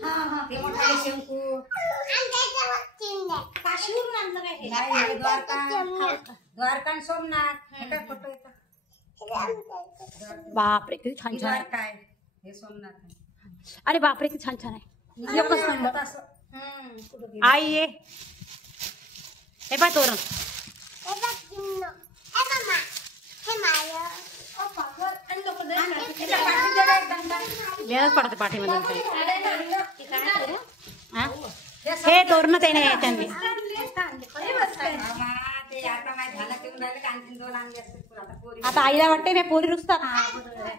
ते मोठाले शंकू काशीवरून आणलं काय द्वारका आणि सोमनाथ हे काय फोटो येतात. बापरे किती छान छान आहे. काय हे सोमनाथ आहे. अरे बापरे किती छान छान आहे. एकच नंबर. आई ये हे पाय तोरण. पडते पाठीमध्ये हे तोरण ते नाही याच्यामध्ये. आता आईला वाटते नाही पोरी रुसतात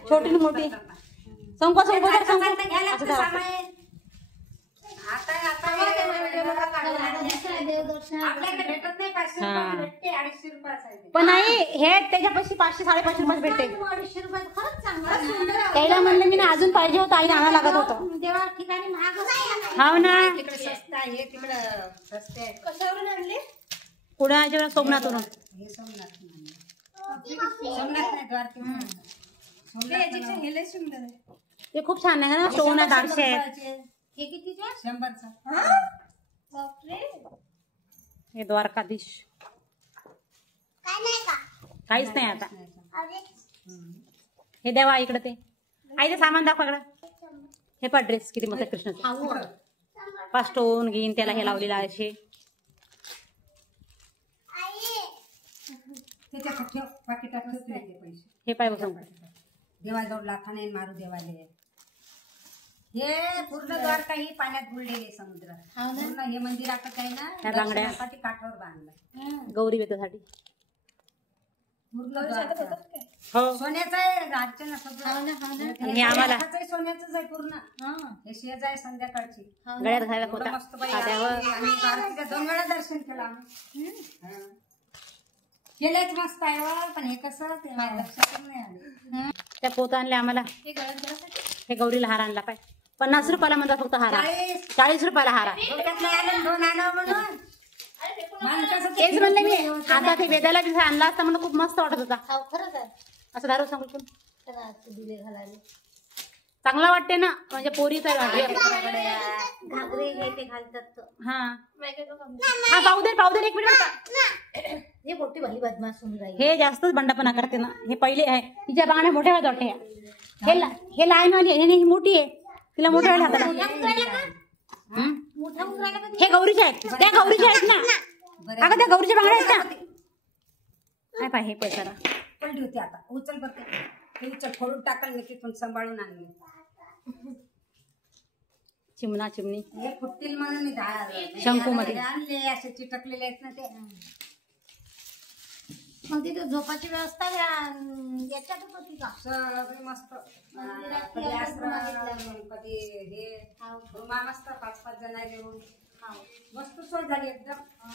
छोटी मोठी. संपा पण नाही हे त्याच्यापाशी 500-550 रुपये भेटते. 250 रुपये खरंच चांगलं. त्याला म्हणलं मी ना अजून पाहिजे होतं आईने आणा लागत होतं. देवा ठिकाणी महाग हो ना तिकडे स्वस्त आहे तिकडे स्वस्त आहे. कशावरून आणले? पुण्याच्या सोमनाथवरून. हे सोमनाथ नाही द्वारका ते खूप छान आहे ना. सोना 150 आहेत. हे कितीचे? 100चा. बापरे. हे द्वारकाधीश काहीच नाही आता. हे देवा इकडे ते आईचं सामान दाखवा इकडं. हे पा ड्रेस किती मस्त कृष्णाचा. 5 स्टोन घेईन त्याला हे लावलेला असे. हे पाय बसून देवाजवळ लाथा नाही मारू देवाले. हे पूर्ण द्वारका ही पाण्यात बुडलेले समुद्र. पूर्ण हे मंदिर आता काय ना दर्शनासाठी काठावर बांधलं गौरी बेतासाठी. पूर्ण द्वारका हो सोन्याचं आहे. राज्याला सगळं हे आम्हाला सोन्याचंच आहे पूर्ण. हे शेज आहे संध्याकाळची गळ्यात घालायला होता. मस्त बाई. आम्ही आरतीचं 2 वेळा दर्शन केलं आम्ही. केलंच मस्त आहे पण हे कसं ते माझ्या लक्षातच नाही आलं. त्या पोत आणल्या आम्हाला. हे गौरीला हार आणला पाय. 50 रुपयाला म्हणतात फक्त हारा. 40 रुपयाला हारा. तेच म्हणलं मी आता ते वेदाला बी आणला असता म्हणून खूप मस्त वाटत होता. खरंच आहे असं दारू सांगू चांगला वाटते ना. म्हणजे पोरीचा घागरे हे ते घालतात. हा हा पावडर 1 मिनिट. हे मोठी भली बदमाश होऊन जाईल. हे जास्तच बंडपणा करते ना. हे पहिले आहे तिच्या बागाने मोठ्या वेळा वाटते. हे लहान वाली ही मोठी आहे. तिला मोठ्या वेळा हातात. हे गौरीचे आहेत. त्या गौरीचे आहेत ना. अगं त्या गौरीच्या बांगड्या आहेत ना. काय पाय हे पैसा पडली होती आता उचल बरं. ते उचल फोडून टाकल नक्की पण सांभाळून आणले. चिमणा चिमणी हे फुटतील म्हणून मी शंकू मध्ये आणले. असे चिटकलेले आहेत ना ते. मग तिथे झोपाची व्यवस्था याच्यातच होती का? सगळी मस्त. कधी आश्रम कधी हे मस्त 5-5 जण घेऊन मस्त सोय झाली एकदम.